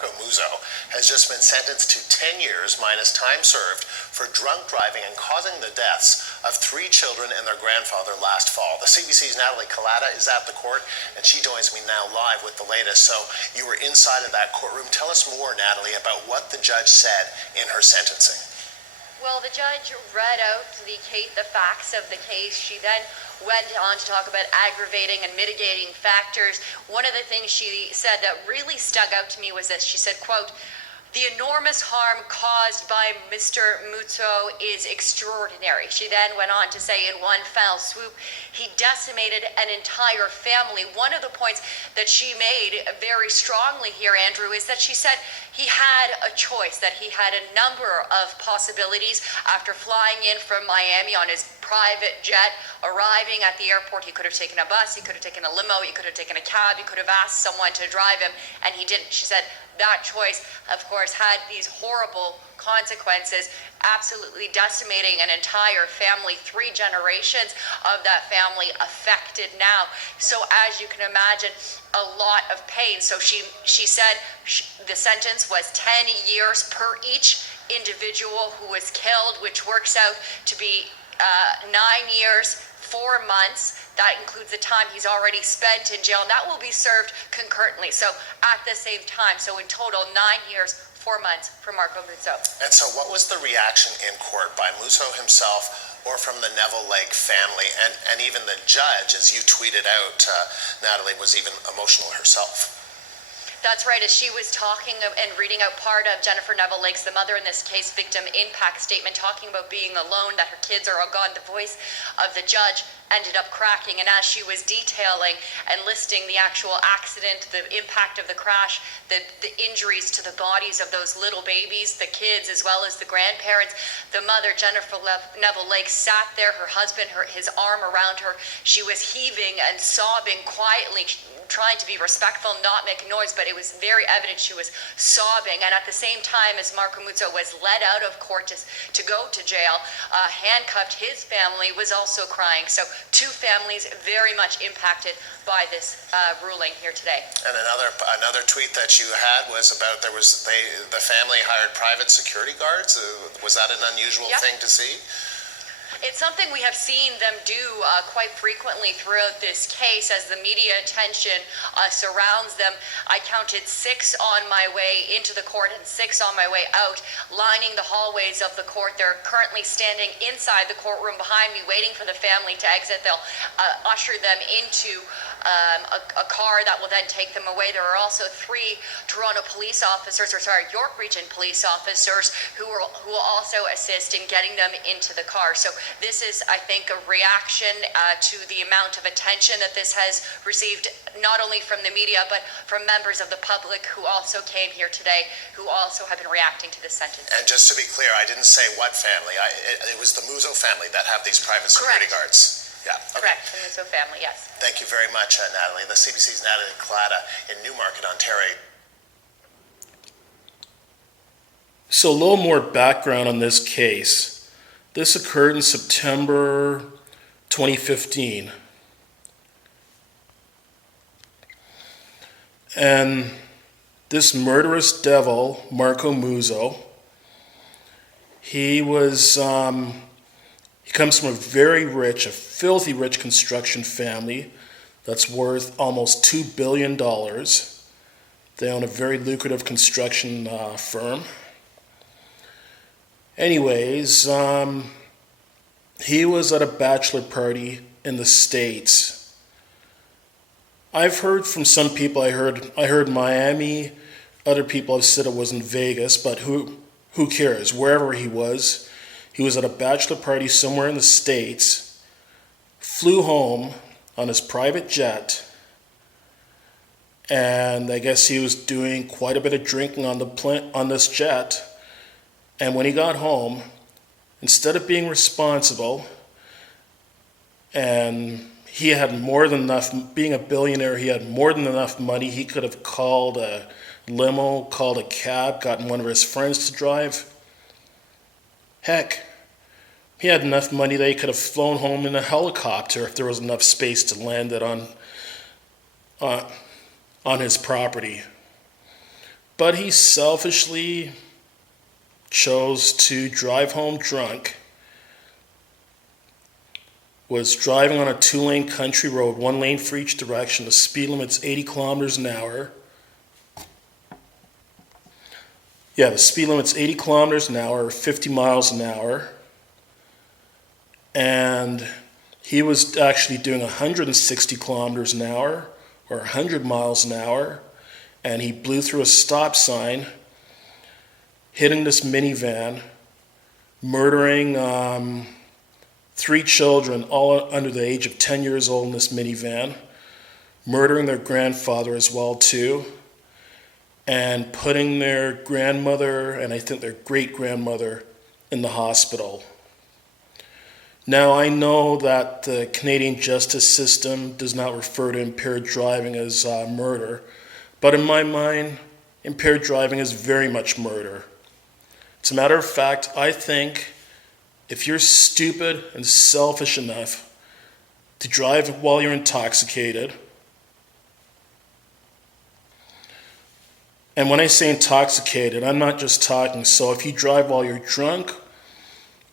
Marco Muzzo has just been sentenced to 10 years minus time served for drunk driving and causing the deaths of 3 children and their grandfather last fall. The CBC's Natalie Collada is at the court, and she joins me now live with the latest. So you were inside of that courtroom. Tell us more, Natalie, about what the judge said in her sentencing. Well, the judge read out the facts of the case. She then went on to talk about aggravating and mitigating factors. One of the things she said that really stuck out to me was this. She said, quote, "The enormous harm caused by Mr. Muzzo is extraordinary." She then went on to say in one foul swoop, he decimated an entire family. One of the points that she made very strongly here, Andrew, is that she said he had a choice, that he had a number of possibilities after flying in from Miami on his private jet, arriving at the airport. He could have taken a bus, he could have taken a limo, he could have taken a cab, he could have asked someone to drive him, and he didn't. She said that choice, of course, had these horrible consequences, absolutely decimating an entire family, 3 generations of that family affected now. So as you can imagine, a lot of pain. So she said the sentence was 10 years per each individual who was killed, which works out to be 9 years, 4 months. That includes the time he's already spent in jail, and that will be served concurrently, so at the same time. So in total, 9 years, 4 months for Marco Muzzo. And so what was the reaction in court by Muzzo himself or from the Neville Lake family, and even the judge, as you tweeted out, Natalie, was even emotional herself? That's right. As she was talking and reading out part of Jennifer Neville Lake's, the mother in this case, victim impact statement, talking about being alone, that her kids are all gone, the voice of the judge ended up cracking. And as she was detailing and listing the actual accident, the impact of the crash, the injuries to the bodies of those little babies, the kids, as well as the grandparents, the mother, Jennifer Neville Lake, sat there, her husband, his arm around her. She was heaving and sobbing quietly, trying to be respectful, not make noise, but it was very evident she was sobbing. And at the same time, as Marco Muzzo was led out of court to go to jail, handcuffed, his family was also crying. So 2 families very much impacted by this ruling here today. And another tweet that you had was about the family hired private security guards. Was that an unusual thing to see? It's something we have seen them do quite frequently throughout this case as the media attention surrounds them. I counted 6 on my way into the court and 6 on my way out, lining the hallways of the court. They're currently standing inside the courtroom behind me, waiting for the family to exit. They'll usher them into a car that will then take them away. There are also 3 York Region police officers who will also assist in getting them into the car. So this is, I think, a reaction to the amount of attention that this has received, not only from the media, but from members of the public who also came here today, who also have been reacting to this sentence. And just to be clear, I didn't say what family. It was the Muzzo family that have these private security guards. Yeah. Okay. Correct, the Muzzo family, yes. Thank you very much, Natalie. The CBC's Natalie Collada in Newmarket, Ontario. So a little more background on this case. This occurred in September 2015. And this murderous devil, Marco Muzzo, he comes from a very rich, a filthy rich construction family that's worth almost $2 billion. They own a very lucrative construction firm. Anyways, he was at a bachelor party in the States. I've heard from some people, I heard Miami, other people have said it was in Vegas, but who cares? Wherever he was at a bachelor party somewhere in the States, flew home on his private jet, and I guess he was doing quite a bit of drinking on this jet. And when he got home, instead of being responsible, and he had more than enough, being a billionaire, he had more than enough money. He could have called a limo, called a cab, gotten one of his friends to drive. Heck, he had enough money that he could have flown home in a helicopter if there was enough space to land it on his property. But he selfishly chose to drive home drunk, was driving on a 2-lane country road, 1 lane for each direction. The speed limit's 80 kilometers an hour. Yeah, the speed limit's 80 kilometers an hour, 50 miles an hour. And he was actually doing 160 kilometers an hour or 100 miles an hour. And he blew through a stop sign, hitting this minivan, murdering 3 children, all under the age of 10 years old in this minivan, murdering their grandfather as well too, and putting their grandmother and I think their great-grandmother in the hospital. Now, I know that the Canadian justice system does not refer to impaired driving as murder, but in my mind, impaired driving is very much murder. As a matter of fact, I think if you're stupid and selfish enough to drive while you're intoxicated, and when I say intoxicated, I'm not just talking, so if you drive while you're drunk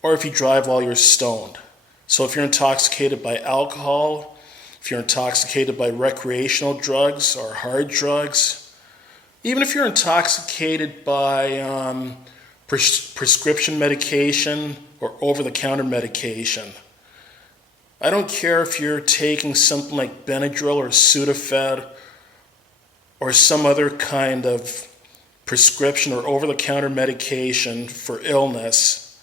or if you drive while you're stoned. So if you're intoxicated by alcohol, if you're intoxicated by recreational drugs or hard drugs, even if you're intoxicated by prescription medication or over-the-counter medication, I don't care if you're taking something like Benadryl or Sudafed or some other kind of prescription or over-the-counter medication for illness.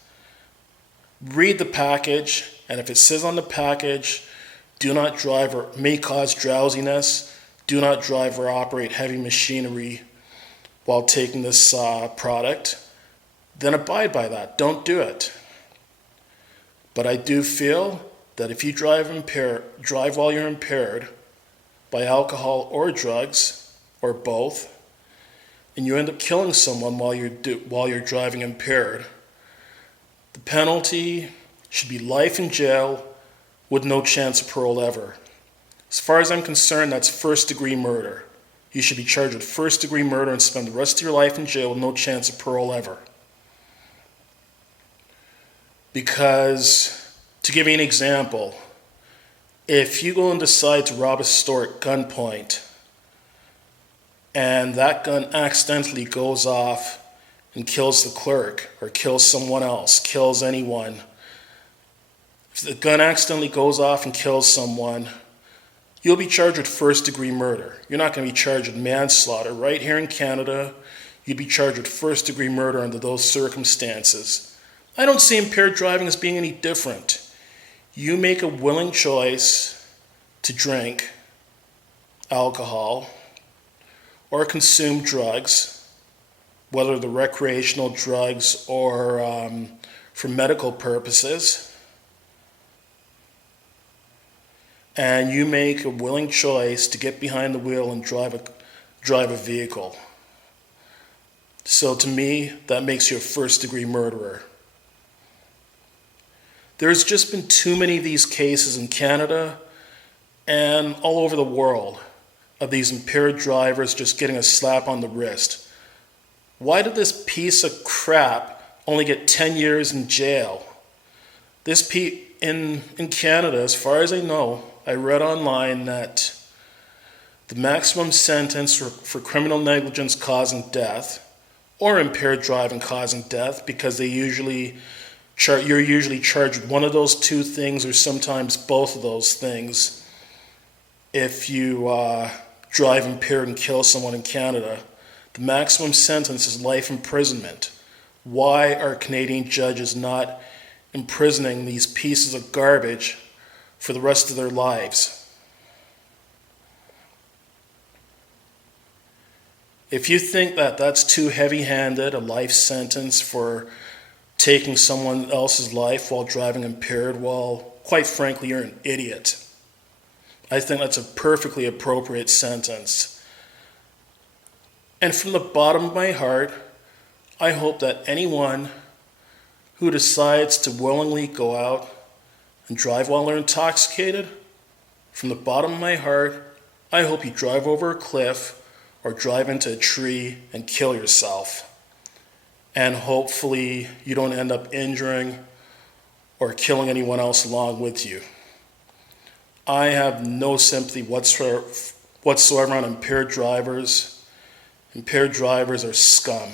Read the package, and if it says on the package, do not drive or may cause drowsiness, do not drive or operate heavy machinery while taking this product, then abide by that. Don't do it. But I do feel that if you drive while you're impaired by alcohol or drugs, or both, and you end up killing someone while you're driving impaired, the penalty should be life in jail with no chance of parole ever. As far as I'm concerned, that's first-degree murder. You should be charged with first-degree murder and spend the rest of your life in jail with no chance of parole ever. Because, to give you an example, if you go and decide to rob a store at gunpoint, and that gun accidentally goes off and kills the clerk or kills someone else, kills anyone. If the gun accidentally goes off and kills someone, you'll be charged with first-degree murder. You're not going to be charged with manslaughter. Right here in Canada, you'd be charged with first-degree murder under those circumstances. I don't see impaired driving as being any different. You make a willing choice to drink alcohol or consume drugs, whether the recreational drugs or for medical purposes, and you make a willing choice to get behind the wheel and drive a vehicle. So to me, that makes you a first-degree murderer. There's just been too many of these cases in Canada and all over the world of these impaired drivers just getting a slap on the wrist. Why did this piece of crap only get 10 years in jail? In Canada, as far as I know, I read online that the maximum sentence for criminal negligence causing death or impaired driving causing death, because you're usually charged with one of those two things or sometimes both of those things if you drive impaired and kill someone in Canada. The maximum sentence is life imprisonment. Why are Canadian judges not imprisoning these pieces of garbage for the rest of their lives? If you think that that's too heavy-handed, a life sentence for taking someone else's life while driving impaired, well, quite frankly, you're an idiot. I think that's a perfectly appropriate sentence. And from the bottom of my heart, I hope that anyone who decides to willingly go out and drive while they're intoxicated, from the bottom of my heart, I hope you drive over a cliff or drive into a tree and kill yourself. And hopefully you don't end up injuring or killing anyone else along with you. I have no sympathy whatsoever on impaired drivers. Impaired drivers are scum.